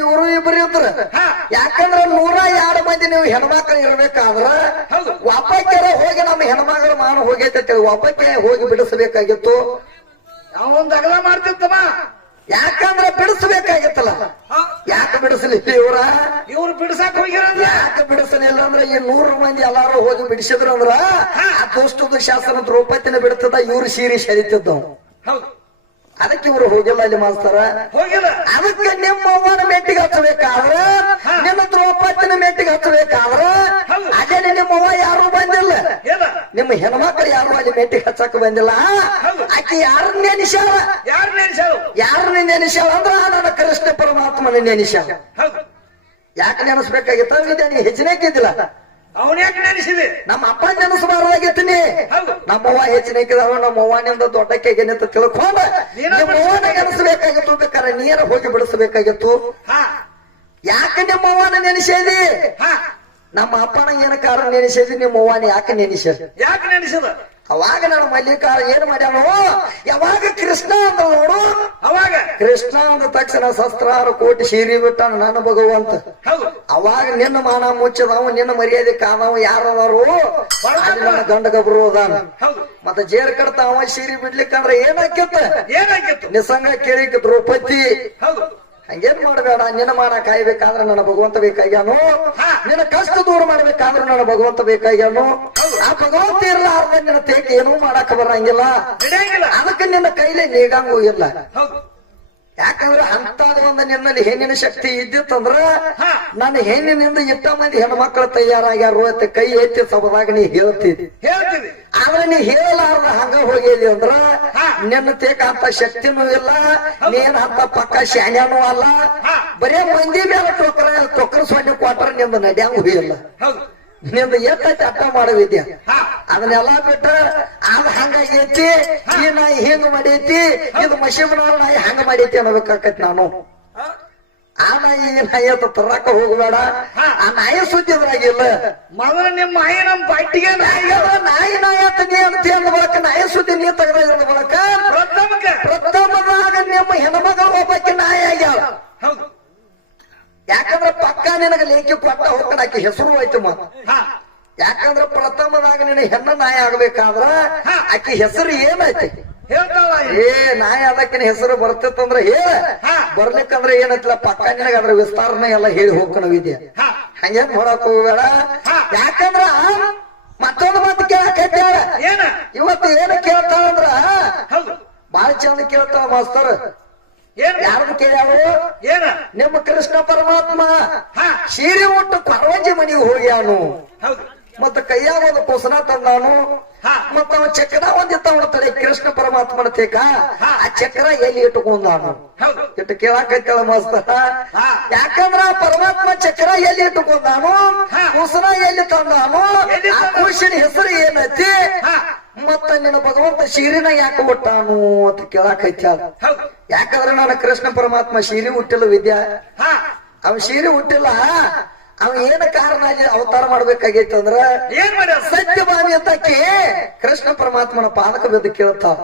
ಇವರು ಇಬ್ರು ಇದ್ರ ಯಾಕಂದ್ರ 102 ಮಂದಿ ನೀವು ಹೆಣ್ಮಕ್ಳು ಇರ್ಬೇಕಾದ್ರ ಒಬ್ಬಕ್ಕೆರ ಹೋಗಿ ನಮ್ಮ ಹೆಣ್ಮಕ್ಳು ಮಾನ ಹೋಗೈತೆ ಒಬ್ಬಕ್ಕೆ ಹೋಗಿ ಬಿಡಿಸಬೇಕಾಗಿತ್ತು. ಅವನ್ ದಗಲ ಮಾಡ್ತಿರ್ತಮ್ಮ. ಯಾಕಂದ್ರ ಬಿಡಿಸಬೇಕಾಗಿತ್ತಲ್ಲ. ಯಾಕೆ ಬಿಡಿಸಲಿಲ್ಲ ಇವ್ರು ಬಿಡಿಸಕ್ ಹೋಗಿರೋದು? ಯಾಕೆ ಬಿಡಿಸಲಿಲ್ಲ ಅಂದ್ರೆ ಈ 100 ಮಂದಿ ಎಲ್ಲಾರು ಹೋಗಿ ಬಿಡಿಸಿದ್ರು ಅಂದ್ರ ಆ ದುಷ್ಟದ ಶಾಸನ ದ್ರೌಪದಿನ ಬಿಡ್ತದ, ಇವ್ರು ಸೀರೆ ಸರಿತಿದ್ದವ್. ಅದಕ್ಕೆ ಇವ್ರು ಹೋಗಿಲ್ಲ ಅಲ್ಲಿ ಮಾಸ್ತರ. ಹೋಗಿಲ್ಲ. ಅದಕ್ಕೆ ನಿಮ್ಮ ಅವ್ವನ ಮೆಟ್ಟಿಗೆ ಹಚ್ಚಬೇಕಾದ್ರ, ನಿಮ್ಮ ದ್ರೌಪದಿನ ಮೆಟ್ಟಿಗೆ ಹಚ್ಚಬೇಕಾದ್ರ ಅದೇ ನಿಮ್ಮ ಅವ್ವ ಯಾರು ಬಂದಿಲ್ಲ, ನಿಮ್ಮ ಹೆಣ್ಮಕ್ಳು ಯಾರು ಅಲ್ಲಿ ಮೆಟ್ಟಿಗೆ ಹಚ್ಚಕ್ ಬಂದಿಲ್ಲ. ಆಕೆ ಯಾರನ್ನ ನೆನೆಸ್ಯಾಳ? ಯಾರನ್ನ ನೆನೆಸ್ಯಾಳ ಅಂದ್ರ ನನ್ನ ಕೃಷ್ಣ ಪರಮಾತ್ಮನ ನೆನೆಸ್ಯಾಳ. ಯಾಕೆ ನೆನೆಸ್ಬೇಕಾಗಿತ್ತ? ನೀ ಹೆಚ್ಚಿನ ಅವನ್ ಯಾಕೆ ನೆನೆಸಿದೆ? ನಮ್ಮ ಅಪ್ಪ ನೆನೆಸಬಾರ್ದಾಗಿತ್ತೀನಿ. ನಮ್ಮವ್ವ ಹೆಚ್ಚಿನಕ್ಕಿದಾವ, ನಮ್ಮ ಅವ್ವನಿಂದ ದೊಡ್ಡಕ್ಕೆ ನಿಂತ ತಿಳ್ಕೊಂಡ ನಿಮ್ಮ ಅವ್ವನ ನೆನೆಸಬೇಕಾಗಿತ್ತು. ಬೇಕಾರೆ ನೀರ ಹೋಗಿ ಬಿಡಿಸಬೇಕಾಗಿತ್ತು. ಯಾಕೆ ನಿಮ್ಮ ಅವ್ವನ ನೆನೆಸೇದಿ? ನಮ್ಮ ಅಪ್ಪನ ಏನ ಕಾರಣ ನೆನೆಸೇದಿ, ನಿಮ್ಮ ಅವ್ವನ ಯಾಕೆ ನೆನೆಸೇದಿ? ಯಾಕೆ ನೆನೆಸದ? ಅವಾಗ ನಾನು ಮಲ್ಲಿಕಾರ ಏನ್ ಮಾಡ್ಯಾನು, ಯಾವಾಗ ಕೃಷ್ಣ ಅಂತ ನೋಡು, ಅವಾಗ ಕೃಷ್ಣ ಅಂದ ತಕ್ಷಣ 16 ಕೋಟಿ ಸೀರಿ ಬಿಟ್ಟ ನನ್ನ ಭಗವಂತ. ಅವಾಗ ನಿನ್ನ ಮಾನ ಮುಚ್ಚದವ, ನಿನ್ನ ಮರ್ಯಾದೆ ಕಾದವ ಯಾರದಾರು ನನ್ನ ಗಂಡ ಗಬ್ರು ಅದಾನ. ಮತ್ತ ಜೇರ್ ಕಡ್ತಾವ ಸೀರಿ ಬಿಡ್ಲಿಕ್ಕಂದ್ರ ಏನಾಕಿತ್ತ? ನಿಸಂಗ ಕೇಳಿಕ ದ್ರೌಪದಿ. ಹಂಗೇನ್ ಮಾಡಬೇಡ, ನಿನ್ನ ಮಾನ ಕಾಯ್ಬೇಕಾದ್ರೆ ನನ್ನ ಭಗವಂತ ಬೇಕಾಗ್ಯಾನು, ನಿನ್ನ ಕಷ್ಟ ದೂರ ಮಾಡ್ಬೇಕಾದ್ರೆ ನನ್ನ ಭಗವಂತ ಬೇಕಾಗ್ಯಾನು. ಆ ಭಗವಂತ ಇರ್ಲಾರ್ದ ನಿನ್ನ ತೇಕ ಏನೂ ಮಾಡಾಕ ಬರಂಗಿಲ್ಲ. ಅದಕ್ಕೆ ನಿನ್ನ ಕೈಲೇ ನೀಗಂಗೂ ಇಲ್ಲ. ಯಾಕಂದ್ರೆ ಅಂತದ ಒಂದು ನಿನ್ನಲ್ಲಿ ಹೆಣ್ಣಿನ ಶಕ್ತಿ ಇದ್ದಿತ್ತಂದ್ರ ನನ್ನ ಹೆಣ್ಣಿನಿಂದ ಇಷ್ಟ ಮಂದಿ ಹೆಣ್ಮಕ್ಳು ತಯಾರಾಗ್ಯಾರು ಅಂತ ಕೈ ಎತ್ತಿ ಸಭದಾಗ ನೀ ಹೇಳ್ತಿದ್ದಿ. ಆದ್ರೆ ನೀ ಹೇಳಲಾರ್ದ ಹಂಗ ಹೋಗಿದಿ ಅಂದ್ರ ನಿನ್ನ ತೇಕ ಅಂತ ಶಕ್ತಿನೂ ಇಲ್ಲ, ನೀನ್ ಅಂತ ಪಕ್ಕ ಶಾನ್ಯಾನೂ ಅಲ್ಲ. ಬರೇ ಮಂದಿ ಮೇಲೆ ಟೊಕ್ಕರ ಸೊನ್ನೆ ಕೊಟ್ರ ನಿಂದ ನಡ್ಯಾಂಗ ಹೋಗಿಲ್ಲ. ನಿಂದ ಎಷ್ಟೈತಿ ಅಟ್ಟ ಮಾಡವಿದ್ಯ. ಅದನ್ನೆಲ್ಲಾ ಬಿಟ್ಟ ಅದ್ ಹಂಗಾಗೈತಿ, ಈ ನಾಯಿ ಹಿಂಗ ಮಾಡೈತಿ, ಇದು ಮಶೀಬ್ನವ್ರ ನಾಯಿ ಹಂಗ ಮಾಡೈತಿ ಅನ್ನಬೇಕಾಕೈತಿ. ನಾನು ಆ ನಾಯಿ ಈ ನಾಯಿ ಅಂತ ತರಾಕ ಹೋಗಬೇಡ. ಆ ನಾಯಿ ಸುದ್ದಿದ್ರಾಗಿಲ್ಲ. ಮೊದಲು ನಿಮ್ಮ ನಾಯಿ ನಮ್ಮ ಪಟ್ಟಿಗೆ ನಾಯಿ ಅಂತ ನೀ ಅಂತ ಅಂದ ಬಳಕ ನಾಯಿ ಸುದ್ದಿ ನೀ ತೆಗೆದ ಬಳಕ ಪ್ರಥಮದಾಗ ನಿಮ್ಮ ಹೆಣ್ಮಗಳು ಒಬ್ಬಕ್ಕೆ ನಾಯಿ ಆಗ್ಯಾವ. ಯಾಕಂದ್ರ ಪಕ್ಕ ನಿನಗ ಲೇಖಿ ಕೊಟ್ಟ ಹೋಗ್ತಾನ, ಆಕಿ ಹೆಸರು ಹೋಯ್ತು ಮಾತು. ಯಾಕಂದ್ರ ಪ್ರಥಮದಾಗ ನಿನ್ನ ಹೆಣ್ಣ ನಾಯಿ ಆಗ್ಬೇಕಾದ್ರ ಆಕಿ ಹೆಸರು ಏನೈತಿ? ನಾಯಿ ಅದಕ್ಕಿನ ಹೆಸರು ಬರ್ತಿತ್ತಂದ್ರ ಹೇಳ, ಬರ್ಲಿಕ್ಕಂದ್ರ ಏನೈತಿಲ್ಲ ಪಕ್ಕ ನಿನಗ ಅದ್ರ ವಿಸ್ತಾರನೆ ಎಲ್ಲ ಹೇಳಿ ಹೋಗ್ಕಣ ವಿದ್ಯೆ. ಹಂಗೇನ್ ನೋಡಕ್ ಹೋಗ್ಬೇಡ. ಯಾಕಂದ್ರ ಮತ್ತೊಂದು ಮಾತು ಕೇಳಕೈತಾಳ. ಇವತ್ತು ಏನ ಕೇಳ್ತಾಳಂದ್ರ ಬಾಳ ಚಂದ ಕೇಳ್ತಾಳ ಮಾಸ್ತರ್. ಯಾರದು ಕೇಳ್ಯಾಳು? ನಿಮ್ಮ ಕೃಷ್ಣ ಪರಮಾತ್ಮ ಸೀರೆ ಉಟ್ಟು ಪರವಂಜಿ ಮನೆಗೆ ಹೋಗ್ಯಾನು, ಮತ್ತ ಕೈಯಾಗ ಒಂದು ಕುಸನ ತಂದಾನು, ಮತ್ತ ಅವ ಚಕ್ರ ಒಂದಿತ್ತ ತಡೆ ಕೃಷ್ಣ ಪರಮಾತ್ಮನ ತೇಕ ಆ ಚಕ್ರ ಎಲ್ಲಿ ಇಟ್ಟುಕೊಂಡಾನು ಇಟ್ಟು ಕೇಳಾಕೈತಾಳ ಮಾಸ್ತರ. ಯಾಕಂದ್ರ ಪರಮಾತ್ಮ ಚಕ್ರ ಎಲ್ಲಿ ಇಟ್ಟುಕೊಂಡಾನು, ಕುಸನ ಎಲ್ಲಿ ತಂದಾನು, ಆ ಕುಶಿನ ಹೆಸರು ಏನೈತಿ, ಮತ್ತ ನಿನ್ನ ಭಗವಂತ ಸೀರಿನ ಯಾಕೆ ಹುಟ್ಟಾನು ಅಂತ ಕೇಳಾಕೈತಾಳ. ಯಾಕಂದ್ರೆ ನಾನು ಕೃಷ್ಣ ಪರಮಾತ್ಮ ಸೀರೆ ಹುಟ್ಟಿಲ್ಲ ವಿದ್ಯಾ, ಅವ ಸೀರೆ ಹುಟ್ಟಿಲ್ಲ. ಅವ ಏನ ಕಾರಣ ಅವತಾರ ಮಾಡ್ಬೇಕಾಗೈತಿ ಅಂದ್ರ ಸತ್ಯಭಾಮಿ ಅಂತ ಕೃಷ್ಣ ಪರಮಾತ್ಮನ ಪಾದಕ ಬಿದ್ದು ಕೇಳ್ತಾವ.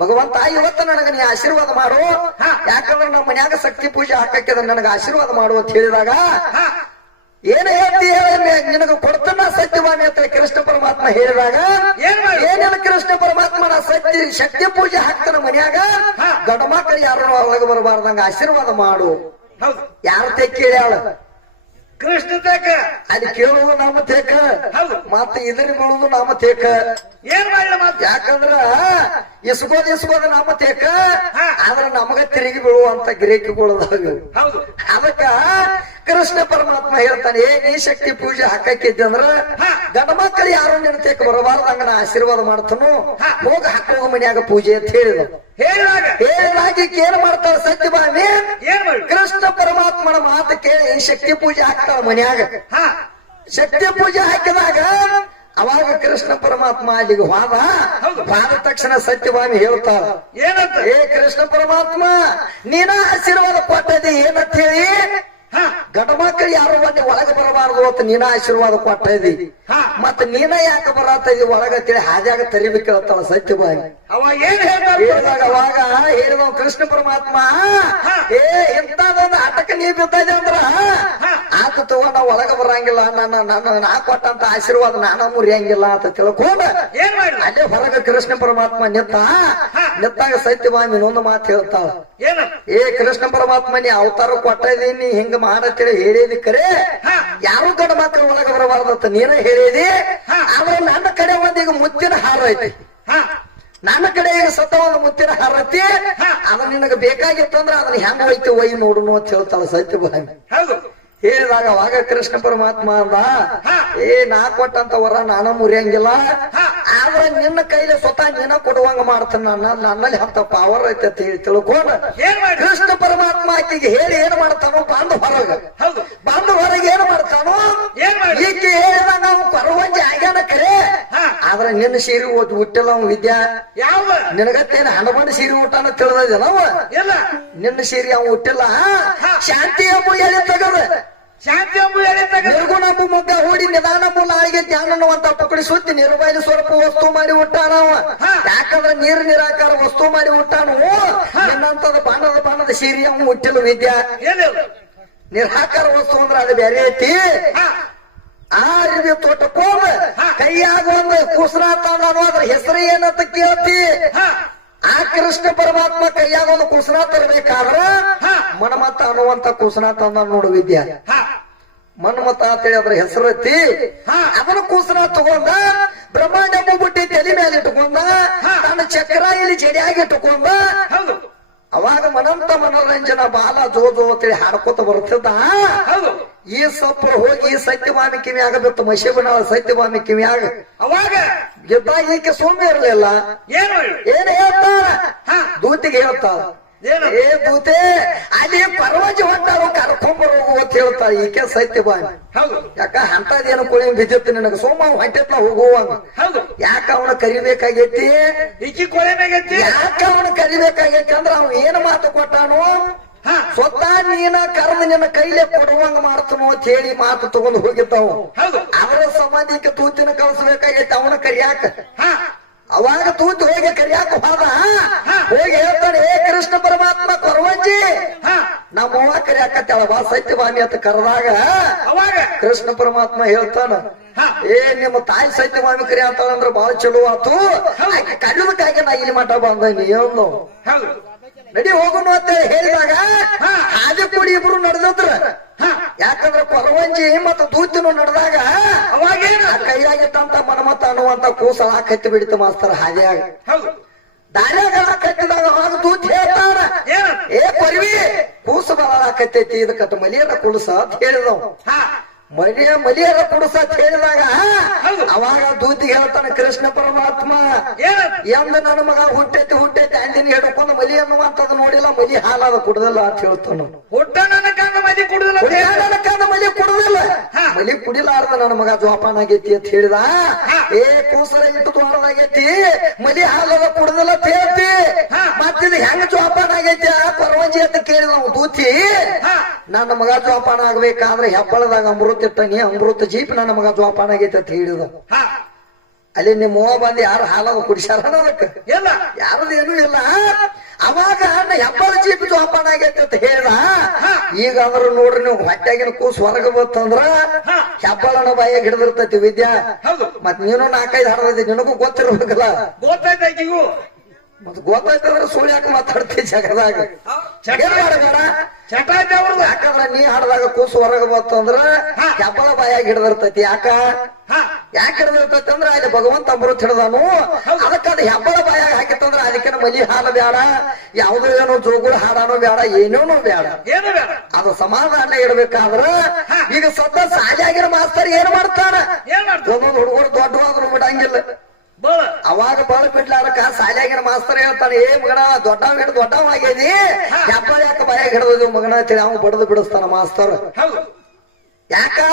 ಭಗವಂತ ಇವತ್ತ ನನಗ ನೀ ಆಶೀರ್ವಾದ ಮಾಡು, ಯಾಕಂದ್ರೆ ನಮ್ಮ ಮನ್ಯಾಗ ಶಕ್ತಿ ಪೂಜೆ ಹಾಕಕ್ಕೆ ನನಗ ಆಶೀರ್ವಾದ ಮಾಡು ಅಂತ ಹೇಳಿದಾಗ ಏನ ಹೇಳ್ತಿ ನಿನಗ ಕೊಡ್ತಾನ ಸತ್ಯಭಾಮಿ ಅಂತ ಕೃಷ್ಣ ಪರಮಾತ್ಮ ಹೇಳಿದಾಗ ಏನೇನು ಕೃಷ್ಣ ಪರಮಾತ್ಮನ ಶಕ್ತಿ ಪೂಜೆ ಹಾಕ್ತಾನ ಮನ್ಯಾಗ, ಗಂಡ ಮಕ್ಕಳು ಯಾರು ಒಳಗೆ ಬರಬಾರ್ದಂಗ ಆಶೀರ್ವಾದ ಮಾಡು. ಯಾರ ತೇಕ ಕೇಳ್ಯಾಳ? ಕೃಷ್ಣ ತೇಕ. ಅಲ್ಲಿ ಕೇಳುವುದು ನಮ್ಮ ತೇಕ, ಮತ್ತ ಇದರಿ ಬೀಳುದು ನಮ್ಮ ತೇಕ. ಏನ್ ಮಾಡಿಲ್ಲ ಮಾತು? ಯಾಕಂದ್ರ ಇಸ್ಕೋದು ನಮ್ಮ ತೇಕ, ಆದ್ರ ನಮಗ ತಿರುಗಿ ಬೀಳುವಂತ ಗಿರೇಕಿಗಳದಾವ. ಅದಕ್ಕ ಕೃಷ್ಣ ಪರಮಾತ್ಮ ಹೇಳ್ತಾನೆ, ನೀ ಶಕ್ತಿ ಪೂಜೆ ಹಾಕಿದ್ದಂದ್ರ ಗಂಡ ಮಕ್ಕಳು ಯಾರು ನಿನ್ನ ತೇಕ ಬರಬಾರ್ದಂಗ ನಾ ಆಶೀರ್ವಾದ ಮಾಡ್ತಾನು, ಹೋಗ ಹಾಕೋಗ ಮನ್ಯಾಗ ಪೂಜೆ ಅಂತ ಹೇಳಿದ. ಹೇಳಿದಾಗ ಏನ್ ಮಾಡ್ತಾಳ ಸತ್ಯಭಾಮಿ? ಕೃಷ್ಣ ಪರಮಾತ್ಮನ ಮಾತು ಕೇಳಿ ಶಕ್ತಿ ಪೂಜೆ ಹಾಕ್ತಾಳ ಮನ್ಯಾಗ. ಶಕ್ತಿ ಪೂಜೆ ಹಾಕಿದಾಗ ಅವಾಗ ಕೃಷ್ಣ ಪರಮಾತ್ಮ ಅಲ್ಲಿಗೆ ಹೋದ ತಕ್ಷಣ ಸತ್ಯಭಾಮಿ ಹೇಳ್ತಾಳ, ಏ ಕೃಷ್ಣ ಪರಮಾತ್ಮ ನೀನ ಆಶೀರ್ವಾದ ಕೊಟ್ಟದಿ ಏನಂತ ಹೇಳಿ ಗಂಡ ಮಕ್ಕಳು ಯಾರು ಒಂದೇ ಒಳಗೆ ಬರಬಾರದು ಅಂತ ನೀನ ಆಶೀರ್ವಾದ ಕೊಟ್ಟ ಇದಿ ಹಾ. ಮತ್ತ ನೀನ ಯಾಕೆ ಬರತ್ತ ಇದಿ ಒಳಗತ್ತೇಳಿ ಹಾದ್ಯಾಗ ತರಿಬೇಕು ಹೇಳ್ತಾಳ ಸತ್ಯಭಾಮಿ. ಅವ ಏನ್ ಹೇಳ್ತಾರ ಹೇಳಿದಾಗ ಅವಾಗ ಹೇಳಿದವ ಕೃಷ್ಣ ಪರಮಾತ್ಮ, ಏ ಇಂಥದೊಂದು ಆಟಕ್ಕೆ ನೀ ಬಿದ್ದ ಅಂದ್ರ ಆತ ತಗೋ ನಾ ಒಳಗ ಬರಂಗಿಲ್ಲ, ನಾ ಕೊಟ್ಟಂತ ಆಶೀರ್ವಾದ ನಾನ ಮುರಿಯಂಗಿಲ್ಲ ಅಂತ ತಿಳ್ಕೊಂಡ ಏನ್ ಮಾಡಿದ ಅಲ್ಲೇ ಹೊರಗ ಕೃಷ್ಣ ಪರಮಾತ್ಮ ನಿತ್ತಾಗ ಸತ್ಯಭಾಮಿ ಇನ್ನೊಂದು ಮಾತು ಹೇಳ್ತಾಳ, ಏನ ಏ ಕೃಷ್ಣ ಪರಮಾತ್ಮ ನೀ ಅವತಾರ ಕೊಟ್ಟ ಇದೀನಿ ಹಿಂಗ ಮಾಡತ್ತೇಳಿ ಹೇಳಿದಿ ಕರೆ ಯಾರು ಗಂಡ ಮಕ್ಕಳು ಒಳಗ ಬರಬಾರ್ದತ್ತ ನೀನ ಹೇಳಿದಿ. ಆದ್ರೆ ನನ್ನ ಕಡೆ ಒಂದೀಗ ಮುತ್ತಿನ ಹಾರ ಐತಿ, ನನ್ನ ಕಡೆ ಈಗ ಸತ್ತ ಒಂದು ಮುತ್ತಿನ ಹಾರ ಐತಿ, ಅದ ನಿನಗ ಬೇಕಾಗಿತ್ತಂದ್ರ ಅದನ್ನ ಹೆಂಗ ಹೋಯ್ತಿ ಒಯ್ ನೋಡುನು ಅಂತ ಹೇಳ್ತಾಳ ಸತ್ಯಭಾಮಿ. ಹೌದು ಹೇಳಿದಾಗ ಅವಾಗ ಕೃಷ್ಣ ಪರಮಾತ್ಮ ಅಂದ, ಏ ನಾ ಕೊಟ್ಟಂತ ವರ ನಾನ ಮುರಿಯಂಗಿಲ್ಲ, ಆದ್ರ ನಿನ್ನ ಕೈಲಿ ಸ್ವತಃ ನೀನ ಕೊಡುವಂಗ ಮಾಡ್ತಾನ, ನನ್ನಲ್ಲಿ ಅಂತ ಪವರ್ ಐತೆ ಅಂತ ಹೇಳಿ ತಿಳ್ಕೊಂಡ ಏನ್ ಮಾಡಿ ಕೃಷ್ಣ ಪರಮಾತ್ಮ ಆಕೆಗೆ ಹೇಳಿ ಏನ್ ಮಾಡ್ತಾನೋ ಬಂದು ಹೊರಗ ಹೌದು ಬಂದು ಹೊರಗೆ ಏನ್ ಮಾಡ್ತಾನೋ ಏನ್ ಮಾಡಿ ಈಕೆ ಹೇಳಿದಾಗ ನಾವು ಪರವಂಜಿ ಆಗ್ಯಾನ ಕರೆ, ಆದ್ರ ನಿನ್ನ ಸೀರೆ ಹುಟ್ಟಿಲ್ಲ ಅವ್ ವಿದ್ಯಾ, ಯಾವ ನಿನಗತ್ತೇನ ಹಣಬಂಡ ಸೀರೆ ಊಟನ ತಿಳಿದ ನಾವ ಇಲ್ಲ ನಿನ್ನ ಸೀರೆ ಅವ್ ಹುಟ್ಟಿಲ್ಲ, ಶಾಂತಿ ಎಂಬ ಹೇಳಿ ತಗದ ಶಾಂತಿ ಎಂಬು ಹೇಳಿದಾಗ ನಿರ್ಗುಣಂಬು ಮಗ್ಗ ಹೂಡಿ ನಿಧಾನಂಬು ನಾಳಿಗೆ ಜ್ಞಾನನ್ನುವಂತ ಪಕಡಿ ಸುತ್ತಿ ನಿರ್ಬೈಲು ಸ್ವರೂಪ ವಸ್ತು ಮಾಡಿ ಹುಟ್ಟಾನವ. ಯಾಕಂದ್ರೆ ನೀರು ನಿರಾಕಾರ ವಸ್ತು ಮಾಡಿ ಹುಟ್ಟಾನು, ನಿನ್ನಂತದ ಬಣ್ಣದ ಸೀರೆ ಅವ್ ಹುಟ್ಟಿಲ್ಲ ವಿದ್ಯಾ. ಏನಿಲ್ಲ ನಿರಾಕಾರ ವಸ್ತು ಅಂದ್ರ ಅದು ಬೇರೆ ಐತಿ. ಆ ಅರಿವಿ ತೋಟಕ್ಕೋಗ ಕೈಯಾಗ ಒಂದು ಕೂಸರ ತಾನು ಅದ್ರ ಹೆಸರು ಏನಂತ ಕೇಳ್ತಿ. ಆ ಕೃಷ್ಣ ಪರಮಾತ್ಮ ಕೈಯಾಗ ಒಂದು ಕುಸನ ತರಬೇಕಾದ್ರ ಮನ್ಮತ ಅನ್ನುವಂತ ಕುಸನ ತಂದ ನೋಡು ವಿದ್ಯಾ. ಮನ್ಮತ ಅಂತೇಳಿ ಅದ್ರ ಹೆಸರತ್ತಿ ಅದನ್ನ ಕೂಸನ ತಗೊಂಡ ಬ್ರಹ್ಮಾಂಡ ಬುಟ್ಟಿ ತಲೆ ಮೇಲೆ ಇಟ್ಕೊಂಡ ತನ್ನ ಚಕ್ರ ಇಲ್ಲಿ ಜಡಿಯಾಗಿ ಇಟ್ಕೊಂಡ ಅವಾಗ ಮನಂತ ಮನೋರಂಜನಾ ಬಾಲ ಜೋ ಅಂತೇಳಿ ಹಾಡ್ಕೋತ ಬರ್ತಿದ್ದ. ಈ ಸಪ್ಪ ಹೋಗಿ ಸತ್ಯಭಾಮಿ ಕಿವಿಯಾಗ ಬಿತ್ತು ಮಶಿಬನಾಳ ಸತ್ಯಭಾಮಿ ಕಿವಿಯಾಗ ಅವಾಗ ಗೆದ್ದಾಗ ಈಕೆ ಸೋಮೆ ಇರಲಿಲ್ಲ. ಏನು ಏನ್ ಹೇಳ್ತಾಳ ದೂತಿಗೆ ಹೇಳ್ತಾಳ, ಏ ದೂತೆ ಅಲ್ಲಿ ಪರವಜಿ ಹೊಂಟಾರು ಕರ್ಕೊಂಬರು ಅಂತ ಹೇಳ್ತಾಳ ಈಕೆ ಸತ್ಯಭಾಮಿ. ಯಾಕ ಅಂತದೇನು ಕುಳಿ ಬಿದ್ದಿತ್ತು ನಿನಗ ಸೋಮ ಹೊಂಟಿತ್ಲ ಹೋಗುವಂಗ, ಯಾಕ ಅವನ ಕರಿಬೇಕಾಗೈತಿ, ಈಕಿ ಕೊಳೆನಾಗೈತಿ, ಯಾಕ ಅವನ ಕರಿಬೇಕಾಗೈತಿ ಅಂದ್ರ ಅವ್ ಏನ್ ಮಾತು ಕೊಟ್ಟಾನು, ಸ್ವತಃ ನೀನ ಕರೆದು ನಿನ್ನ ಕೈಲೇ ಕೊಡುವಂಗ ಮಾಡ್ತಾನೋ ಅಂತ ಹೇಳಿ ಮಾತು ತಗೊಂಡು ಹೋಗಿದ್ದಾವು. ಅವರ ಸಂಬಂಧಿಕ ತೂತಿನ ಕಳಿಸ್ಬೇಕಾಗೈತಿ ಅವನ ಕರಿಯಾಕ. ಅವಾಗ ತೂತು ಹೋಗಿ ಕರಿಯಾಕ ಹೋದ, ಹೋಗಿ ಹೇಳ್ತಾನೆ, ಏ ಕೃಷ್ಣ ಪರಮಾತ್ಮ ಕೊರವಂಜಿ ನಮ್ಮವ್ವ ಕರಿಯಾಕತ್ತೇಳ ಬಾ ಸತ್ಯಭಾಮಿ ಅಂತ ಕರೆದಾಗ ಅವಾಗ ಕೃಷ್ಣ ಪರಮಾತ್ಮ ಹೇಳ್ತಾನ, ಏ ನಿಮ್ಮ ತಾಯಿ ಸತ್ಯಭಾಮಿ ಕರಿ ಅಂತಾಳಂದ್ರ ಬಾಳ ಚಲೋ ಆತು, ಆಕೆ ಕರೆಯೋದಕ್ಕಾಗಿ ನಾ ಇಲ್ಲಿ ಮಠ ಬಂದ ನೀನು ನಡಿ ಹೋಗೋಣ ಅಂತ ಹೇಳಿದಾಗ ಹಾದಿ ಕೂಡಿ ಇಬ್ರು ನಡೆದ್ರ. ಯಾಕಂದ್ರ ಕೊರವಂಜಿ ಮತ್ತ ದೂತಿನೂ ನಡೆದಾಗ ಅವಾಗೇನು ಕೈಯಾಗಿತ್ತಂತ ಮನ್ಮತ ಅನ್ನುವಂತ ಕೂಸ ಕತ್ತಿ ಬಿಡಿತು ಮಾಸ್ತರ ಹಾದಿಯಾಗ. ದಾರ್ಯಾಗ ಕಟ್ಟಿದಾಗ ಅವಾಗ ದೂತಿ ಹೇಳ್ತಾರ, ಏ ಕೊರವಿ ಕೂಸ ಬರಕತ್ತೈತಿ ಇದಕ್ಕಟ್ಟ ಮಲಿಯರ ಕುಲಸ ಅಂತ ಹೇಳಿದವ್. ಮಲಿಯರ ಕುಡಸ ಅಂತ ಹೇಳಿದಾಗ ಅವಾಗ ದೂತಿಗೆ ಹೇಳ್ತಾನೆ ಕೃಷ್ಣ ಪರಮಾತ್ಮ, ಎಂದ ನನ್ನ ಮಗ ಹುಟ್ಟೈತಿ ಅಂದಿನ ಹಿಡ್ಕೊಂಡು ಮಲಿ ಅನ್ನುವಂತದ್ ನೋಡಿಲ್ಲ, ಮಲಿ ಹಾಲಾದ ಕುಡ್ದಲ್ಲ ಅಂತ ಹೇಳ್ತಾನ. ಹುಟ್ಟ ನನ್ನ ಕಂದ ಮಲಿ ಕುಡುದಿಲ್ಲ, ನನ್ನ ಕಂದ ಮಲಿ ಕುಡುದಿಲ್ಲ, ಮಲಿ ಕುಡಿಲಾರ್ದ ನನ್ನ ಮಗ ಜೋಪಾನ ಆಗೈತಿ ಅಂತ ಹೇಳಿದ. ಏ ಕೂಸರ ಇಟ್ಟು ದ್ವಾರದಾಗೈತಿ, ಮಲಿ ಹಾಲದ ಕುಡ್ದಲ್ಲ ಅಂತ ಹೇಳ್ತಿ, ಮತ್ತಿದ ಹೆಂಗ ಜೋಪಾನ ಆಗೈತಿ ಪರವಂಜಿ ಅಂತ ಕೇಳಿದ ನಾವು ದೂತಿ. ನನ್ನ ಮಗ ಜೋಪಾನ ಆಗ್ಬೇಕಾದ್ರೆ ಹೆಬ್ಬಳದಾಗ ಅಮೃತ ಇಟ್ಟನಿ, ಅಮೃತ ಜೀಪ್ ನನ್ನ ಮಗ ಜೋಪಾನ ಆಗೈತಿ ಅಂತ ಹೇಳಿದ. ಅಲ್ಲಿ ನಿಮ್ಮ ಬಂದು ಯಾರು ಹಾಲವ ಕುಡಿಸ್ಯಾರ ಅದಕ್ಕೆ ಯಾರದೇನು ಇಲ್ಲ. ಅವಾಗ ಹೆಬ್ಬಳ ಜೀಪ್ ಜೋಪಾನ ಆಗೈತಿ ಅಂತ ಹೇಳ್ದ. ಈಗ ಅಂದ್ರ ನೋಡ್ರಿ ನೀವು ಹೊಟ್ಟಾಗಿನ ಕೂಸ್ ಹೊರಗ ಬತ್ತಂದ್ರ ಹೆಬ್ಬಳನ ಬಾಯಿಗೆ ಹಿಡಿದಿರ್ತೈತಿ ವಿದ್ಯಾ. ಮತ್ ನೀನು 4-5 ಹಾಡದಿ ನಿನಗೂ ಗೊತ್ತಿರ್ಬೇಕಲ್ಲ. ಗೊತ್ತಾಯ್ತು ಮತ್ ಗೊತ್ತಾಯ್ತಂದ್ರ ಸುಳ್ಳು ಯಾಕೆ ಮಾತಾಡ್ತಿ ಜಗದಾಗ. ಯಾಕಂದ್ರ ನೀ ಹಾಡದಾಗ ಕೂಸು ಹೊರಗ ಬತ್ತಂದ್ರ ಹೆಬ್ಬಳ ಬಾಯಾಗಿ ಹಿಡಿದಿರ್ತೈತಿ. ಯಾಕೆ ಹಿಡಿದಿರ್ತೈತಿ ಅಂದ್ರ ಅಲ್ಲಿ ಭಗವಂತ ಅಮೃತ ಹಿಡ್ದಾನು, ಅದಕ್ಕ ಅದು ಹೆಬ್ಬಳ ಬಾಯಾಗ ಹಾಕಿತ್ತಂದ್ರ ಅದಕ್ಕಿನ ಮಲಿ ಹಾಲು ಬೇಡ, ಯಾವ್ದು ಏನೋ ಜೋಗುಳ ಹಾಡಾನೋ ಬೇಡ, ಏನೇನೋ ಬೇಡ, ಅದು ಸಮಾಧಾನ ಇಡ್ಬೇಕಾದ್ರ ಈಗ ಸದ್ದ ಸಾಲಿಯಾಗಿನ ಮಾಸ್ತರ್ ಏನ್ ಮಾಡ್ತಾರ, ಒಂದೊಂದು ಹುಡುಗರು ದೊಡ್ಡವಾದ್ರು ಬಿಡಂಗಿಲ್ಲ. ಅವಾಗ ಬಾಳ ಬಿಡ್ಲಾರಕ ಸಾಲಿಯಾಗಿನ ಮಾಸ್ತರ್ ಹೇಳ್ತಾನೆ, ಏ ಮಗನ ದೊಡ್ಡವಾಗೇದಿ ಹೆಬ್ಬಳ ಯಾಕ ಬಾಯಾಗ ಹಿಡಿದು ಮಗನ ಅಂತೇಳಿ ಅವ್ ಬಡದು ಬಿಡಿಸ್ತಾನ ಮಾಸ್ತರ್. ಯಾಕೆ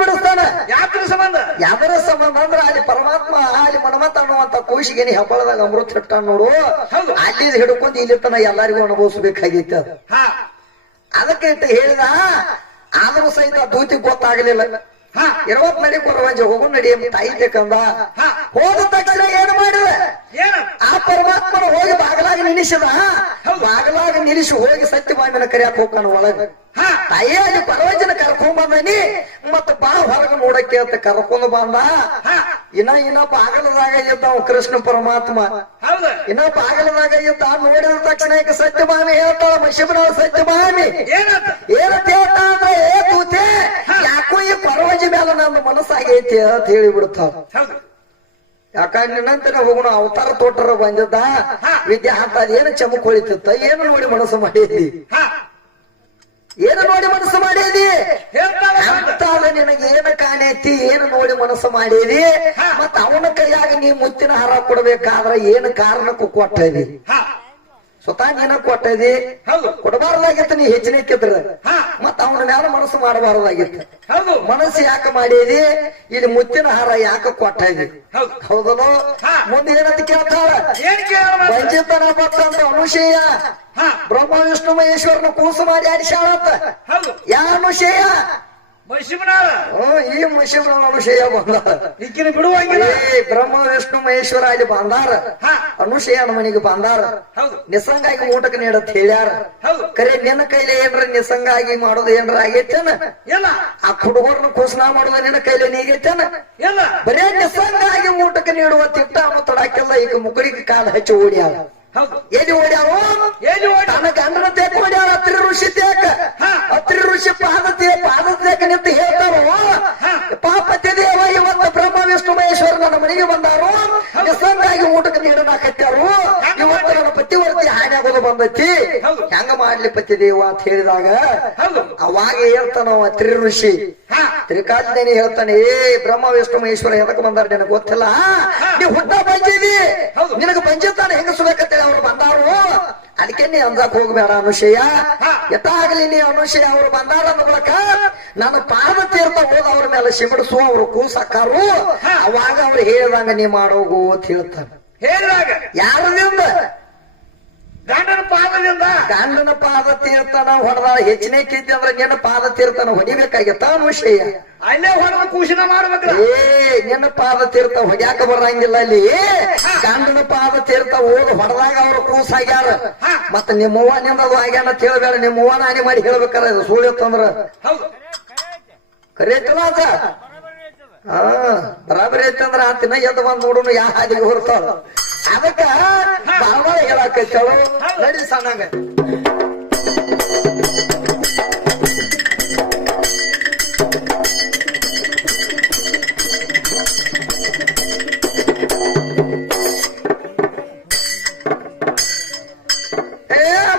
ಬಿಡಿಸ್ತಾನ, ಯಾವ್ದರ ಸಂಬಂಧ ಅಂದ್ರ ಅಲ್ಲಿ ಪರಮಾತ್ಮ ಅಲ್ಲಿ ಮನ್ಮತ ಅನ್ನುವಂತ ಕೋಶಿಗೆ ಹೆಬ್ಬಳದಾಗ ಅಮೃತ ಇಟ್ಟಾನ ನೋಡು, ಅಲ್ಲಿ ಹಿಡ್ಕೊಂಡು ಇಲ್ಲಿ ತನ ಎಲ್ಲರಿಗೂ ಅನುಭವಿಸ್ಬೇಕಾಗಿತ್ತು. ಅದಕ್ಕೆ ಇಟ್ಟು ಹೇಳಿದ. ಆದ್ರೂ ಸಹಿತ ದೂತಿ ಗೊತ್ತಾಗಲಿಲ್ಲ. 20 ನಡಿ ಕೊರವಂಜ ಹೋಗು ನಡಿ ತಾಯಿ ತೆಕ್ಕಂದ. ಹೋದ ತಕ್ಷಣ ಏನು ಮಾಡಿದ? ಆ ಪರಮಾತ್ಮನ ಹೋಗಿ ಬಾಗಲಾಗಿ ನಿಲ್ಲಿಸಿದ. ಬಾಗಲಾಗಿ ನಿಲ್ಲಿಸಿ ಹೋಗಿ ಸತ್ಯಭಾಮಿನ ಕರಿಯಾಕ ಹೋಗ್ತಾನ ಒಳಗ. ತಾಯಿಯಾಗಿ ಪರವಂಜನ ಕರ್ಕೊಂಡ್ ಬಂದನಿ. ಮತ್ತ ಬಾ ಹೊರಗೆ ನೋಡಕ್ಕೆ ಅಂತ ಕರ್ಕೊಂಡು ಬಂದ. ಇನ್ನ ಬಾಗಲದಾಗ ಇದ್ದ ಕೃಷ್ಣ ಪರಮಾತ್ಮ. ಇನ್ನ ಬಾಗಲದಾಗ ಇದ್ದ. ನೋಡಿದ ತಕ್ಷಣ ಈಗ ಸತ್ಯಭಾಮಿ ಹೇಳ್ತಾಳ, ಮಶಿಬನ ಸತ್ಯಭಾಮಿ ಏನಂತ ಹೇಳ್ತಾ ಅಂದ್ರೆ, ಏ ಕೂತೆ ಯಾಕೋ ಈ ಪರವಂಜ ಮೇಲೆ ನನ್ನ ಮನಸ್ಸಾಗೈತಿ ಅಂತ ಹೇಳಿ ಬಿಡ್ತಾವ. ಯಾಕಂದ್ರೆ ನಂತರ ಹೋಗೋಣ ಅವತಾರ ತೋಟರ ಬಂದಿದ್ದ. ವಿದ್ಯೆ ಅಂತ ಏನು ಚಮಕ್ ಹೊಳಿತಿತ್ತ. ಏನು ನೋಡಿ ಮನಸ್ಸು ಮಾಡಿದಿ? ಏನು ನೋಡಿ ಮನಸ್ಸು ಮಾಡಿದಿ? ನಿನಗೆ ಏನು ಕಾಣೈತಿ? ಏನು ನೋಡಿ ಮನಸ್ಸು ಮಾಡಿದಿ? ಮತ್ತ ಅವನ ಕೈಯಾಗ ನೀ ಮುತ್ತಿನ ಹಾರ ಕೊಡ್ಬೇಕಾದ್ರ ಏನು ಕಾರಣಕ್ಕೂ ಕೊಟ್ಟಿದಿ? ಸ್ವತಃ ನೀನ ಕೊಟ್ಟಿದಿ. ಕೊಡಬಾರ್ದಾಗಿತ್ತು. ನೀ ಹೆಚ್ಚಿನಕ್ಕಿದ್ರ ಮತ್ತ ಅವನ ಮೇಲೆ ಮನಸ್ಸು ಮಾಡಬಾರ್ದಾಗಿತ್ತು. ಮನಸ್ಸು ಯಾಕೆ ಮಾಡಿದಿ? ಇಲ್ಲಿ ಮುತ್ತಿನ ಹಾರ ಯಾಕೆ ಕೊಟ್ಟಿದಿ? ಹೌದಲ್ಲೋ? ಮುಂದೆ ಏನಂತ ಕೇಳ್ತಾಳ? ಬಂಜಿತನ ಬತ್ತಂತ ಅನುಶಯ ಬ್ರಹ್ಮ ವಿಷ್ಣು ಮಹೇಶ್ವರನ ಕೂಸು ಮಾಡಿ ಆಡಿಸಾಳತ್ತ. ಯಾ ಅನುಶಯ? ಈ ಮಶಿಬ್ರ ಅನುಶಯ ಬಂದಾರ. ಬ್ರಹ್ಮ ವಿಷ್ಣು ಮಹೇಶ್ವರ ಅಲ್ಲಿ ಬಂದಾರ. ಅನುಶಯನ ಮನೆಗೆ ಬಂದಾರ. ನಿಸಂಗಾಗಿ ಊಟಕ್ಕೆ ನೀಡತ್ ಹೇಳ್ಯಾರ. ಕರೆ ನಿನ್ನ ಕೈಲಿ ಏನ್ರ ನಿಸಂಗಾಗಿ ಮಾಡೋದು ಏನ್ರ ಆಗೈತೇನ? ಆ ಹುಡುಗರ್ನ ಕೂಸನ ಮಾಡೋದು ನಿನ್ನ ಕೈಲಿ ನೀಗೈತೇನ? ಬರೇ ನಿಸಂಗಾಗಿ ಊಟಕ್ಕೆ ನೀಡುವ ತಿಟ್ಟ ತಡಾಕೆಲ್ಲ ಈಗ ಮುಗುಡಿಗೆ ಕಾಲ ಹಚ್ಚಿ ಓಡ್ಯಾರ. ಎಲ್ಲಿ ಓಡ್ಯಾರು? ತನ್ನ ಗಂಡನ ತೇಕ ಓಡ್ಯಾರ. ಅತ್ರಿ ಋಷಿ ತೇಕ. ಅತ್ರಿ ಋಷಿ ಪಾದ ತೇಕ ನಿಂತು ಹೇಳ್ತಾರೋ, ಪಾಪತಿ ದೇವ ಇವತ್ತು ಬ್ರಹ್ಮ ವಿಷ್ಣು ಮಹೇಶ್ವರ ನನ್ನ ಮನೆಗೆ ಬಂದಾರು. ನಿಸಂಗಾಗಿ ಊಟಕ್ಕೆ ನೀಡಲಾಕತ್ಯಾರು. ಇವತ್ತು ನನ್ನ ಪತಿವರ್ತಿ ಹಾನಿಯಾಗೋದು ಬಂದೈತಿ. ಹೆಂಗ ಮಾಡ್ಲಿ ಪತಿ ದೇವ ಅಂತ ಹೇಳಿದಾಗ ಅವಾಗ ಹೇಳ್ತಾನ ಅತ್ರಿ ಋಷಿ. ತ್ರಿಕಾಲನೇನಿ ಹೇಳ್ತಾನೆ, ಏ ಬ್ರಹ್ಮ ವಿಷ್ಣು ಮಹೇಶ್ವರ ಎದಕ್ ಬಂದಾರ ನಿನಗೆ ಗೊತ್ತಿಲ್ಲ? ನೀ ಹುಟ್ಟ ಬಂಜಿದಿ. ನಿನಗೆ ಬಂಜಿತಾನೆ ಹೆಂಗಸ್ಬೇಕಂತೇಳಿ ಅವ್ರು ಬಂದಾರು. ಅದಕ್ಕೆ ನೀ ಅಂದಕ್ ಹೋಗ್ಬೇಡ ಅನುಶಯ. ಎತ್ತಾಗಲಿ ನೀ ಅನುಶಯ ಅವ್ರು ಬಂದಾರ ಅಂದ ಬಳಕ ನನ್ನ ಪಾದ ತೀರ್ಥ ಹೋದ ಅವ್ರ ಮೇಲೆ ಸಿಬಿಡಿಸುವ ಅವ್ರು ಕೂಸಕ್ಕಾರು. ಅವಾಗ ಅವ್ರು ಹೇಳ್ದಂಗ ನೀ ಮಾಡೋಗು ಅಂತ ಹೇಳ್ತಾರ. ಹೇಳಿದಾಗ ಯಾರದಿಂದ? ಗಂಡನ ಪಾದದಿಂದ. ಗಂಡನ ಪಾದ ತೀರ್ಥನ ಹೊಡೆದ ಹೆಚ್ಚಿನ ಕಿದ್ದೆ ಅಂದ್ರೆ ನಿನ್ನ ಪಾದ ತೀರ್ಥನ ಹೊಡಿಬೇಕಾಗಿತ್ತ ಅನುಶಯ? ಅಲ್ಲೇ ಹೊಡೆದ ಕೂಶನ ಮಾಡ್ಬೇಕ. ನಿನ್ನ ಪಾದ ತೀರ್ಥ ಹೊಡ್ಯಾಕ ಬರಂಗಿಲ್ಲ. ಅಲ್ಲಿ ಗಂಡನ ಪಾದ ತೀರ್ಥ ಹೋದ್ ಹೊಡೆದಾಗ ಅವ್ರು ಕೂಸಾಗ್ಯಾರ. ಮತ್ತ ನಿಮ್ಮವ್ವ ನಿಂದದು ಆಗ್ಯಾನ ಅಂತ ಹೇಳ್ಬೇಡ. ನಿಮ್ಮವ್ವನ ಹಾನಿ ಮಾಡಿ ಹೇಳ್ಬೇಕಾರ. ಇದು ಸುಳ್ಳು ಇತ್ತಂದ್ರ ಕರೆಯತ್ತಲ್ಲ ಅದ. ಬರಾಬರಿ ಐತಂದ್ರ ಆತಿನ ಎದ್ದು ಬಂದ್ ನೋಡುನು ಯಾ ಹಾದಿಗೆ ಹೊರ್ತಾವ. ಅದಕ್ಕ ಬಾಳ ಹೇಳಾಕೈತವ. ನಡಿ ಸಣ್ಣಂಗ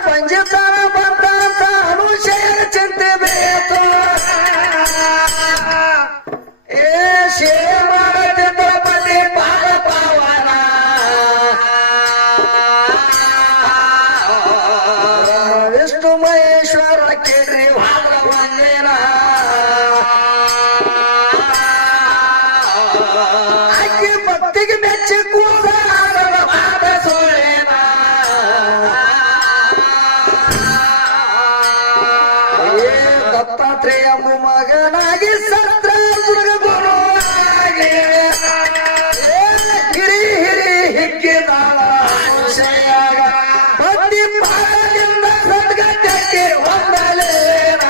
ಪಂಚತಾರ ಬಂದಂತ ಅನುಶಯ ಚಿಂತೆ ಬೇಕು. ಸೇವೆ ಮಾಡುತ್ತಿದ್ದ ಪತಿ ಪಾದ ಪಾವನ. ವಿಷ್ಣು ಮಹೇಶ್ವರ ಕೇಳ್ರಿ ವಾದ ಒಂದೇನ. ಅಕ್ಕಿ ಭಕ್ತಿಗೆ ಮೆಚ್ಚಿ ಕೂದ ವಾದ ಸೋಳೇನ. ದತ್ತಾತ್ರೇಯ ಮಗನಾಗಿ ಸತ್ರ ಹಿರಿ ಹಿರಿ ಹಿಕ್ಕಿದಾಳ ಅನುಶಯಾಗ. ಪತಿ ಪಾದದಿಂದ ಸದ್ಗಟ್ಟಕ್ಕೆ ಹೊಂದಲೇನ.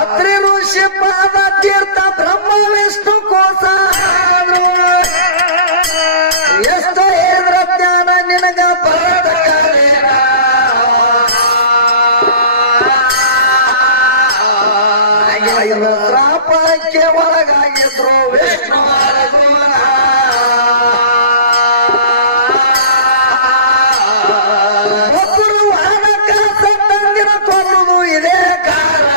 ಅತ್ರಿ ಋಷಿ ಪಾದ ತೀರ್ಥ ಬ್ರಹ್ಮ ವಿಷ್ಣು ಕೋಸ. ಎಷ್ಟು ಹೇಳಿದ್ರ ಜ್ಞಾನ ನಿನಗ ಬರದ ಕಾಲೇನ. ಶ್ರಾಪಕ್ಕೆ ಒಳಗಾಗಿದ್ರು ವಿಷ್ಣುವಾದ ಗುಣ. ಒಬ್ಬರು ವಾನಕ ಸತ್ತಂದಿನ ಕೊಲ್ಲುವುದು ಇದೇ ಕಾರಣ.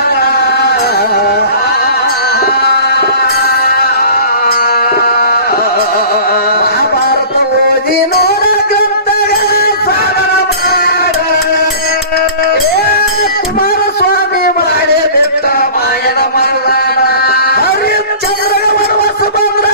ಮಹಾಭಾರತ ಓದಿ ನೋಡ ಗ್ರಂಥಗಳ ಸಾಧನ ಮಾಡ. ಕುಮಾರಸ್ವಾಮಿ ಮಾಡೇ ಬಿಟ್ಟ ಮಾಯದ ಮರದಾನ. ಹರಿಶ್ಚಂದ್ರ ವನವಾಸ ಬಂದ್ರ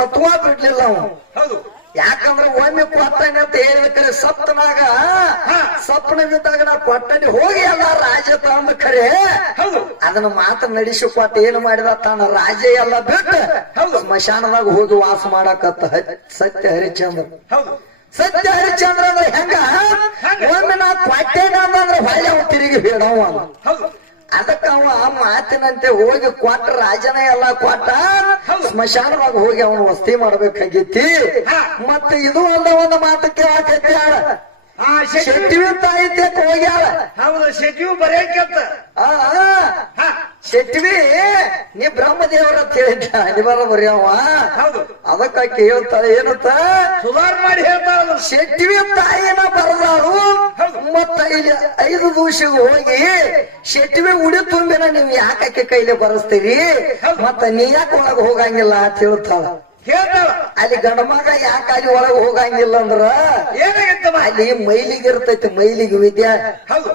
ಸತ್ವ ಬಿಡ್ಲಿಲ್ಲ ಅವನು. ಹೌದು ಯಾಕಂದ್ರ ಒಮ್ಮೆ ಕೊಟ್ಟನೆ ಅಂತ ಹೇಳಿದ್ರೆ ಸಪ್ತನಾಗ ಸಪ್ನವಿದ್ದಾಗ ನಾ ಕೊಟ್ಟನೆ ಹೋಗಿ ಎಲ್ಲ ರಾಜ ತಂದ ಖರೆ ಹೌದು ಅದನ್ನ ಮಾತ್ರ ನಡೆಸಿ ಕೊಟ್ಟ ಏನು ಮಾಡಿದ ತನ್ನ ರಾಜ ಎಲ್ಲ ಬಿಟ್ಟು ಸ್ಮಶಾನದಾಗ ಹೋಗಿ ವಾಸ ಮಾಡಕತ್ತ ಸತ್ಯ ಹರಿಶ್ಚಂದ್ರ. ಹೌದು ಸತ್ಯ ಹರಿಶ್ಚಂದ್ರ ಅಂದ್ರೆ ಹೆಂಗ ಒಮ್ಮೆ ನಾ ಕೊಟ್ಟೇನ ಅಂದ್ರೆ ಹೊಳೆ ಅವ ತಿರುಗಿ ಬೇಡವ. ಹೌದು ಅದಕ್ಕ ಅವ ಆ ಮಾತಿನಂತೆ ಹೋಗಿ ಕೊಟ್ಟ ರಾಜನ ಎಲ್ಲ ಕೊಟ್ಟ ಸ್ಮಶಾನದಾಗ ಹೋಗಿ ಅವನು ವಸ್ತಿ ಮಾಡ್ಬೇಕಾಗಿತ್ತಿ. ಮತ್ತೆ ಇದು ಒಂದು ಮಾತು ಕೇಳಾಕೈತಿ ಶೆಟ್ಟಿವಿ ತಾಯಿ ತೆಕ್ ಹೋಗ್ಯಾಳ. ಹೌದು ಶೆಟ್ಟಿಯು ಬರೆಯಕತ್ತ ಶೆಟ್ಟಿವಿ ನೀ ಬ್ರಹ್ಮದೇವರ ಅಂತ ಹೇಳಿದ್ದ ಅನಿವಾರ್ಯ ಬರೆಯವ. ಹೌದು ಅದಕ್ಕೆ ಹೇಳ್ತಾಳೆ ಏನಂತ ಸುಧಾರ ಮಾಡಿ ಹೇಳ್ತಾಳ ಶೆಟ್ಟಿವಿ ತಾಯಿನ ಬರದಾಳು. ಮತ್ತ ಇಲ್ಲಿ 5 ದಿವಸ ಹೋಗಿ ಶೆಟ್ಟಿವಿ ಉಡಿ ತುಂಬಿನ ನೀವ್ ಯಾಕೆ ಕೈಲಿ ಬರಸ್ತೀರಿ ಮತ್ತ ನೀ ಯಾಕೆ ಒಳಗ ಹೋಗಂಗಿಲ್ಲ ಅಂತ ಹೇಳ್ತಾಳ. ಹೇಳ್ತಾಳ ಅಲ್ಲಿ ಗಂಡ ಮಗ ಯಾಕೆ ಅಲ್ಲಿ ಒಳಗ ಹೋಗಂಗಿಲ್ಲ ಅಂದ್ರ ಏನಾಗಿತ್ತಮ್ಮ ಅಲ್ಲಿ ಮೈಲಿಗೆ ಇರ್ತೈತಿ ಮೈಲಿಗೆ ವಿದ್ಯಾ. ಹೌದು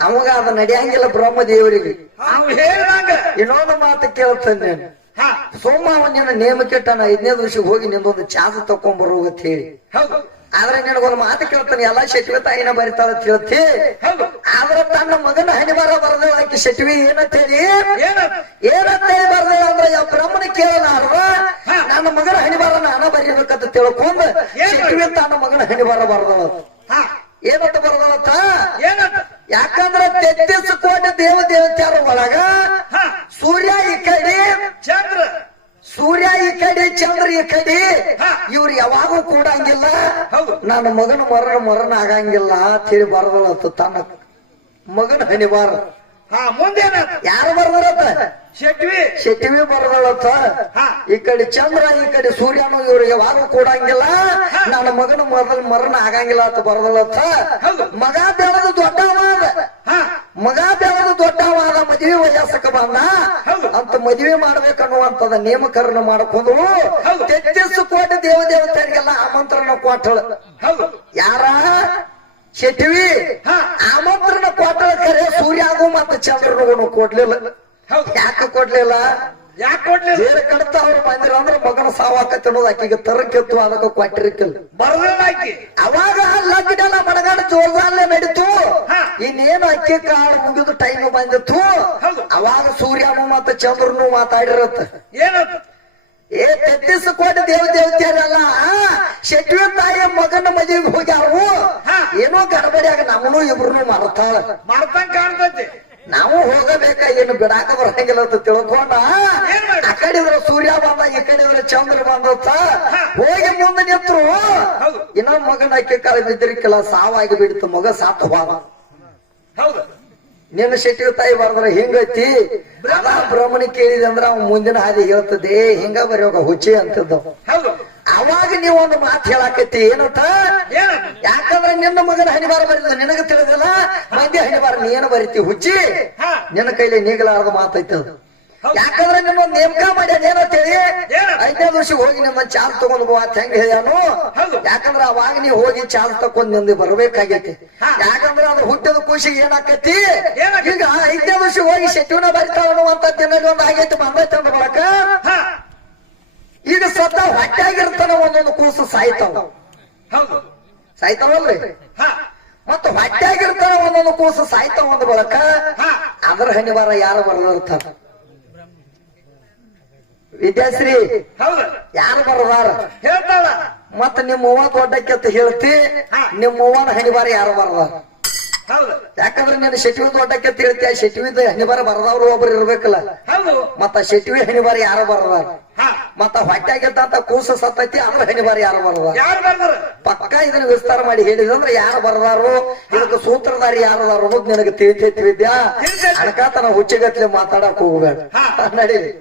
ಅವಾಗ ಅದ ನಡೆಯಂಗಿಲ್ಲ ಬ್ರಹ್ಮದೇವರಿಗೆ. ನಾವು ಹೇಳ್ದಂಗ ಇನ್ನೊಂದು ಮಾತು ಕೇಳ್ತೇನೆ నేను ಸೋಮ ಅವನ ನೇಮಕ್ಕಿಟ್ಟಾನ 5ನೇ ದಿವಸಕ್ಕೆ ಹೋಗಿ ನಿಂದೊಂದು ಚಾಸ ತಕೊಂಡ್ಬರು ಅಂತ ಹೇಳಿ. ಹೌದು ಆದ್ರೆ ನಿನಗೊಂದು ಮಾತು ಕೇಳ್ತಾನೆ ಎಲ್ಲಾ ಶೆಟ್ವಿ ತಾಯಿನ ಬರಿತಾಳ ಅಂತ ಹೇಳ್ತಿ. ಆದ್ರ ತನ್ನ ಮಗನ ಹಣಿವಾರ ಬರದೇಳ ಆಕಿ ಶೆಟ್ವಿ ಏನಂತ ಹೇಳಿ ಏನಂತ ಹೇಳಿ ಬರ್ದೇಳ ಅಂದ್ರೆ ಯಾವ ಬ್ರಹ್ಮನ ಕೇಳಲಾರ್ದ ನನ್ನ ಮಗನ ಹಣಿವಾರ ನಾನ ಬರೀಬೇಕಂತ ತಿಳ್ಕೊಂಡ್ ಶೆಟ್ವಿ ತನ್ನ ಮಗನ ಹಣಿವಾರ ಬರದಳ. ಏನಂತ ಬರದಳತ್ತ ಯಾಕಂದ್ರ 33 ಕೋಟಿ ದೇವ ದೇವತೆಯರ ಒಳಗ ಸೂರ್ಯ ಈ ಕಡೆ ಚಂದ್ರ ಸೂರ್ಯ ಈ ಕಡೆ ಚಂದ್ರ ಈ ಕಡೆ ಇವ್ರು ಯಾವಾಗೂ ಕೂಡಂಗಿಲ್ಲ ನನ್ನ ಮಗನ ಮರಣ ಆಗಂಗಿಲ್ಲ ಅಂತ ಹೇಳಿ ಬರದಳತ್ತ ತನ್ನ ಮಗನ ಹಣಿವಾರ. ಮುಂದೇನ ಯಾರು ಬರ್ದಾರತ್ತ ಶೆಟ್ಟಿವಿ ಬರ್ದಳತ್ತ. ಈ ಕಡೆ ಚಂದ್ರ ಈ ಕಡೆ ಸೂರ್ಯನು ಇವ್ರು ಯಾವಾಗೂ ಕೂಡಂಗಿಲ್ಲ ನನ್ನ ಮಗನ ಮರಣ ಆಗಂಗಿಲ್ಲ ಅಂತ ಬರ್ದಳತ್ತ. ಮಗ ಬೆಳೆದು ದೊಡ್ಡವಾದ ಮದುವೆ ವಯಸ್ಸಕ್ಕೆ ಬಂದ ಅಂತ ಮದುವೆ ಮಾಡ್ಬೇಕನ್ನುವಂತದ ನೇಮಕರಣ ಮಾಡ್ಕೊಂಡು 33 ಕೋಟಿ ದೇವ ದೇವತೆಯರಿಗೆಲ್ಲ ಆಮಂತ್ರಣ ಕೊಟ್ಟಳು. ಯಾರ ಶೆಟ್ಟಿವಿ ಆಮಂತ್ರಣ ಕೊಟ್ಟಳ ಖರೆ ಸೂರ್ಯಾಗೂ ಮತ್ತೆ ಚಂದ್ರನಿಗೂ ಕೊಡ್ಲಿಲ್ಲ. ಯಾಕೆ ಕೊಡ್ಲಿಲ್ಲ ಯಾಕೆ ಕೊಡ್ಲಿಲ್ಲ ಬೇರೆ ಕಡ್ತ ಅವ್ರು ಬಂದಿರ ಅಂದ್ರೆ ಮಗನ ಸಾವಾಕತ್ತೆ ಅನ್ನೋದು ಆಕಿಗೆ ತರಕ್ಕೆತ್ತು ಅದಕ್ಕೆ ಕೊಟ್ಟಿರ್ಕಿಲ್ಲ ಬರಲಾಕಿ. ಅವಾಗ ಲಗ್ನೆಲ್ಲ ಮಡಗಾಡ ಜೋರ್ದಲ್ಲೇ ನಡೀತು. ಇನ್ನೇನು ಅಕ್ಕಿ ಕಾಳು ಮುಗಿದು ಟೈಮ್ ಬಂದಿತ್ತು. ಅವಾಗ ಸೂರ್ಯನು ಮತ್ತೆ ಚಂದ್ರನು ಮಾತಾಡಿರತ್ತ. ಏನಂತ 33 ಕೋಟಿ ದೇವ ದೇವತೆಯರೆಲ್ಲ ಶೆಟ್ವಿ ತಾಯಿ ಮಗನ ಮದುವೆಗೆ ಹೋಗ್ಯಾರು. ಏನೋ ಗಡಬಡಿಯಾಗ ನಮ್ಮನು ಇಬ್ರು ಮಾಡ್ತಾಳ ಮಾಡ್ತಂಗ ಕಾಣ್ತೈತಿ. ನಾವು ಹೋಗಬೇಕ ಏನು ಬಿಡಾಕ ಬರಂಗಿಲ್ಲ ಅಂತ ತಿಳ್ಕೊಂಡ ಆ ಕಡೆ ಇದ್ರ ಸೂರ್ಯ ಬಂದ ಈ ಕಡೆ ಇದ್ರ ಚಂದ್ರ ಬಂದತ್ತ ಹೋಗಿ ಮುಂದೆ ನಿಂತ್ರು. ಇನ್ನೊಂದ್ ಮಗನ ಅಕ್ಕಿ ಕಾಲ ಬಿದ್ದಿರ್ಕಿಲ್ಲ ಸಾವಾಗಿ ಬಿಡ್ತು ಮಗ ಸಾತ ಹೋದ. ಹೌದು ನಿನ್ನ ಶೆಟ್ಟಿ ತಾಯಿ ಬರ್ದ್ರ ಹಿಂಗೈತಿ ಅದ ಬ್ರಹ್ಮಣ ಕೇಳಿದೆ ಅಂದ್ರ ಅವ್ ಮುಂದಿನ ಹಾದಿ ಹೇಳ್ತದೆ ಹಿಂಗ ಬರೋಗ ಹುಚ್ಚಿ ಅಂತಿದ್ದವ್. ಅವಾಗ ನೀವ್ ಒಂದು ಮಾತು ಹೇಳಾಕೈತಿ ಏನಂತ ಯಾಕಂದ್ರೆ ನಿನ್ನ ಮಗನ ಹಣಿವಾರ ಬರಿದ ನಿನಗ ತಿಳಿದಿಲ್ಲ ಮಂದಿ ಹಣಿವಾರ ನೀನು ಬರಿತಿ ಹುಚ್ಚಿ ನಿನ್ನ ಕೈಲಿ ನೀಗಲಾರದ ಮಾತೈತಿ ಅದು. ಯಾಕಂದ್ರೆ ನಿಮ್ಮ ನೇಮಕ ಮಾಡಿ ಏನಂತೇಳಿ 5ನೇ ವರ್ಷ ಹೋಗಿ ನಿಮ್ಮ ಚಾರ್ಜ್ ತಗೊಂಡ್ ಅಂತ ಹೆಂಗ ಹೇಳ್ಯಾನು. ಯಾಕಂದ್ರ ಅವಾಗ ನೀವು ಹೋಗಿ ಚಾರ್ಜ್ ತಕೊಂಡ್ ನಿಂದ ಬರ್ಬೇಕಾಗೈತಿ. ಯಾಕಂದ್ರೆ ಅದು ಹುಟ್ಟಿದ ಖುಷಿಗೆ ಏನಾಕೈತಿ ಈಗ 5ನೇ ವರ್ಷ ಹೋಗಿ ಶೆಟ್ಟಿವನ ಬರಿತಾವ ಅನ್ನುವಂತ ದಿನಲ್ಲಿ ಒಂದು ಆಗೈತಿ ಬಂದೈತಿ ಅಂದ ಬಳಕ ಈಗ ಸತ್ತ ಹೊಟ್ಟೆಯಾಗಿರ್ತಾನ ಒಂದೊಂದು ಕೂಸು ಸಾಯ್ತಾವ ಸಾಯ್ತಾವಲ್ರಿ. ಮತ್ತ ಹೊಟ್ಟೆಯಾಗಿರ್ತಾನ ಒಂದೊಂದು ಕೂಸು ಸಾಯ್ತಾವ ಅಂದ ಬಳಕ ಅದ್ರ ಹಣಿವಾರ ಯಾರು ಬರದಿರ್ತಾರ ವಿದ್ಯಾಶ್ರೀ ಯಾರು ಬರದಾರ ಹೇಳ್ತಾಳ. ಮತ್ತ ನಿಮ್ಮ ಅವ್ವ ದೊಡ್ಡಕ್ಕೆ ಅಂತ ಹೇಳ್ತಿ ನಿಮ್ಮ ಅವ್ವನ ಹಣಿವಾರ ಯಾರು ಬರದಾರ. ಯಾಕಂದ್ರೆ ನೀನು ಶೆಟ್ಟಿವಿ ದೊಡ್ಡಕ್ಕೆ ಅಂತ ಹೇಳ್ತಿ ಆ ಶೆಟ್ಟಿವಿದ ಹಣಿವಾರ ಬರದವ್ರು ಒಬ್ರು ಇರ್ಬೇಕಲ್ಲ. ಮತ್ತ ಶೆಟ್ಟಿವಿ ಹಣಿವಾರ ಯಾರು ಬರದಾರ. ಮತ್ತ ಹೊಟ್ಟೆಯಾಗಿದ್ದಂತ ಕೂಸು ಸತ್ತೈತಿ ಅದ್ರ ಹಣಿವಾರ ಯಾರು ಬರದಾರ. ಪಕ್ಕ ಇದನ್ನ ವಿಸ್ತಾರ ಮಾಡಿ ಹೇಳಿದಂದ್ರೆ ಯಾರು ಬರದಾರು ಇದಕ್ಕೆ ಸೂತ್ರಧಾರಿ ಯಾರದಾರು ಅನ್ನೋದು ನಿನಗೆ ತಿಳಿತೈತಿ ವಿದ್ಯಾ. ಅದಕ್ಕ ತನ ಹುಚ್ಚಿಗತ್ಲೆ ಮಾತಾಡಕ್ ಹೋಗ್ಬೇಡ ನಡೀಲಿ.